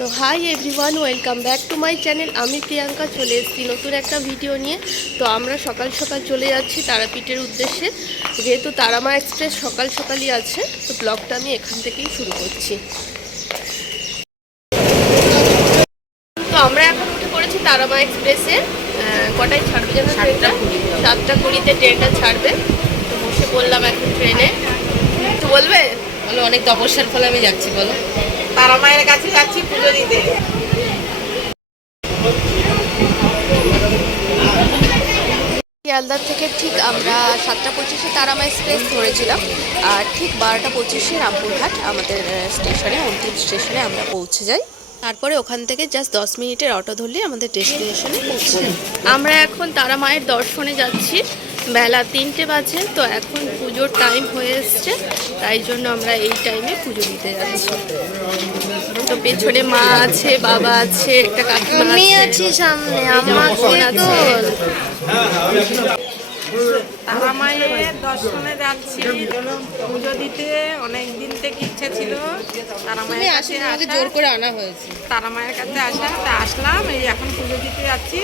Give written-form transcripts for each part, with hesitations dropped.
তো hi everyone, welcome back to my channel. আমি প্রিয়াঙ্কা চলে এসেছি নতুন একটা ভিডিও নিয়ে। তো আমরা সকাল সকাল চলে যাচ্ছি তারাপীঠের উদ্দেশ্যে, যেহেতু তারামা এক্সপ্রেস সকাল সকালই আছে। তো ব্লগটা আমি এখান থেকেই শুরু করছি। তো আমরা এখন উঠে পড়েছি তারামা এক্সপ্রেসে। কটায় ছাড়বে যেন ট্রেনটা? 7:20-তে ট্রেনটা ছাড়বে। তো বসে পড়লাম এখন ট্রেনে। তো বলবে বলো, অনেক তপস্যার ফলে আমি যাচ্ছি। বলো, তারা মায়ের কাছে যাচ্ছি পুজো দিতে। শিয়ালদার থেকে ঠিক আমরা 7:25-এ তারামা এক্সপ্রেস ধরেছিলাম, আর ঠিক 12:25-এ রামপুরহাট আমাদের স্টেশনে, অন্তিম স্টেশনে আমরা পৌঁছে যাই। তারপরে ওখান থেকে জাস্ট 10 মিনিটের অটো ধরলে আমাদের ডেস্টিনেশনে পৌঁছে যাই। আমরা এখন তারা মায়ের দর্শনে যাচ্ছি। বেলা 3টে বাজে। তো এখন পুজোর টাইম হয়ে এসছে, তাই জন্য আমরা এই টাইমে পুজো দিতে যাচ্ছি। তো পেছনে মা আছে, বাবা আছে, একটা কাকিমা আছে, সামনে আমার বোন আছে। তারা মায়ের দর্শনে যাচ্ছি, পুজো দিতে। অনেক দিন থেকে ইচ্ছা ছিল তারা মায়ের কাছে আমাকে জোর করে আনা হয়েছে। তারা মায়ের কাছে আসা, তা আসলাম। এই এখন পুজো দিতে যাচ্ছি।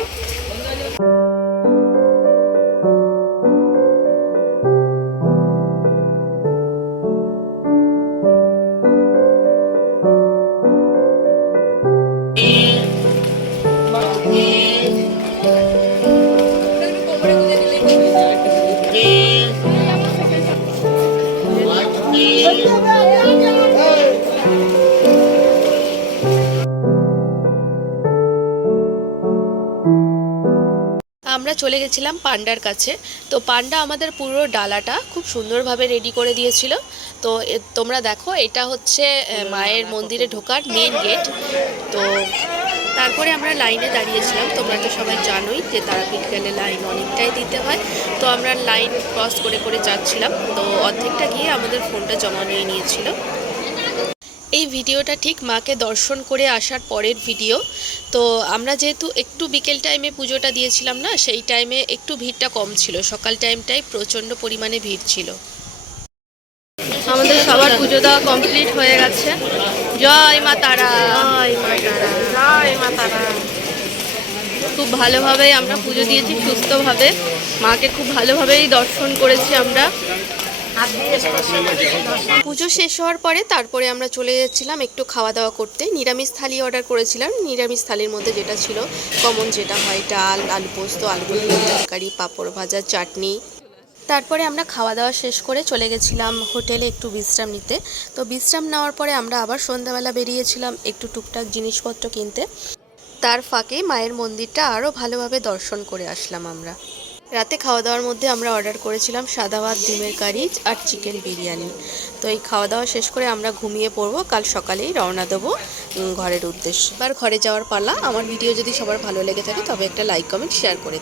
আমরা চলে গেছিলাম পান্ডার কাছে। তো পান্ডা আমাদের পুরো ডালাটা খুব সুন্দরভাবে রেডি করে দিয়েছিল। তো তোমরা দেখো, এটা হচ্ছে মায়ের মন্দিরে ঢোকার মেন গেট। তো তারপরে আমরা লাইনে দাঁড়িয়েছিলাম। তোমরা তো সবাই জানোই যে তারাপীঠ গেলে লাইন অনেকটাই দিতে হয়। তো আমরা লাইন ক্রস করে করে যাচ্ছিলাম। তো অর্ধেকটা গিয়ে আমাদের ফোনটা জমা নিয়ে নিয়েছিল। এই ভিডিওটা ঠিক মাকে দর্শন করে আসার পরের ভিডিও। তো আমরা যেহেতু একটু বিকেল টাইমে পুজোটা দিয়েছিলাম না, সেই টাইমে একটু ভিড়টা কম ছিল। সকাল টাইমটাই প্রচণ্ড পরিমাণে ভিড় ছিল। আমাদের সবার পুজো দেওয়া কমপ্লিট হয়ে গেছে। জয় মা তারা, জয় মা তারা, জয় মা তারা। খুব ভালোভাবেই আমরা পুজো দিয়েছি, সুস্থভাবে। মাকে খুব ভালোভাবেই দর্শন করেছি আমরা। পুজো শেষ হওয়ার পরে তারপরে আমরা চলে যাচ্ছিলাম একটু খাওয়া দাওয়া করতে। নিরামিষ থালি অর্ডার করেছিলাম। নিরামিষ থালির মধ্যে যেটা ছিল কমন, যেটা হয় ডাল, আলু পোস্ত, আলু তরকারি, পাঁপড় ভাজা, চাটনি। তারপরে আমরা খাওয়া দাওয়া শেষ করে চলে গেছিলাম হোটেলে একটু বিশ্রাম নিতে। তো বিশ্রাম নেওয়ার পরে আমরা আবার সন্ধ্যাবেলা বেরিয়েছিলাম একটু টুকটাক জিনিসপত্র কিনতে। তার ফাঁকে মায়ের মন্দিরটা আরও ভালোভাবে দর্শন করে আসলাম আমরা। রাতে খাওয়া দাওয়ার মধ্যে আমরা অর্ডার করেছিলাম সাদা ভাত, ডিমের কারি আর চিকেন বিরিয়ানি। তো এই খাওয়া দাওয়া শেষ করে আমরা ঘুমিয়ে পড়বো। কাল সকালেই রওনা দেবো ঘরের উদ্দেশ্যে। এবার ঘরে যাওয়ার পালা। আমার ভিডিও যদি সবার ভালো লেগে থাকে তবে একটা লাইক, কমেন্ট, শেয়ার করে